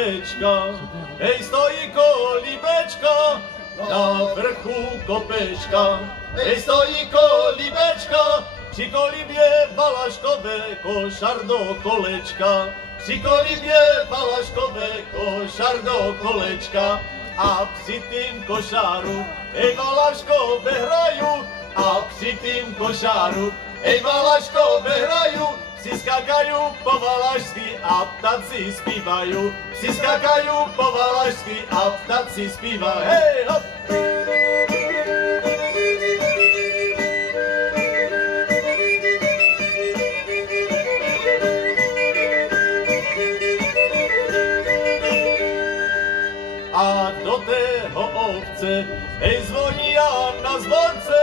kopečka, hej stojí kolibečka, na vrchu kopečka, hej stojí kolibečka, při kolibě Valaškové košar do kolečka, při kolibě Valaškové košar do kolečka, a při tým košáru, hej Valaškové hraju, a při tým košáru, hej Valaškové hraju, psi skakajú po valašsky a ptáci spívajú. Psi skakajú po valašsky a ptáci spívajú. Hej, hop! A do tého ovce, hej, zvoní Ján na zvonce,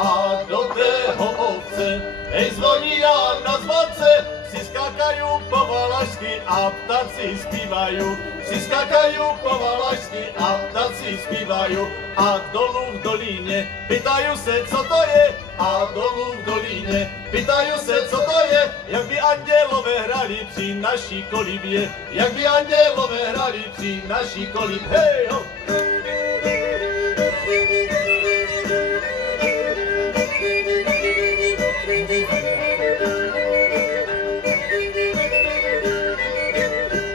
a do tého ovce, hej, zvoní Ján na zvonce, psi skakajú po valašsky a ptáci spívajú. Psi skakajú po valašsky a ptáci spívajú. A dolu v dolíne pýtajú se, co to je, a dolu v dolíne pýtajú se, co to je, jak by andělové hrali při naší kolibě, jak by andělové hrali při naší kolibě. Hej, ho!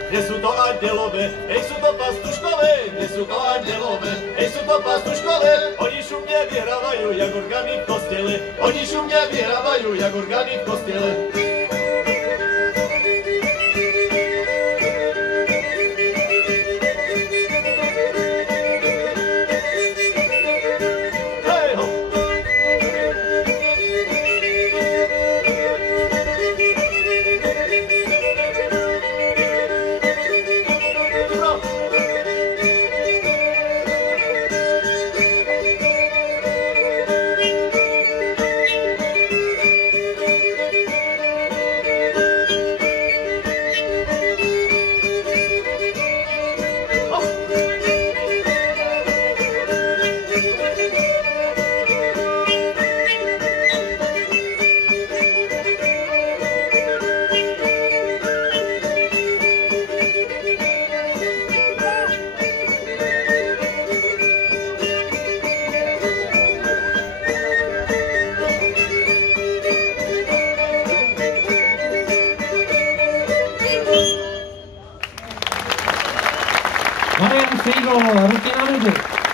Kde sú to andělové, hej, sú to pastuškové, kde sú to andělové, hej, sú to pastuškové, oni šumne vyhrávajú, jak orgány v kostele, oni šumne vyhrávajú, jak orgány v kostele. Marian Frigo, ruky na nohy.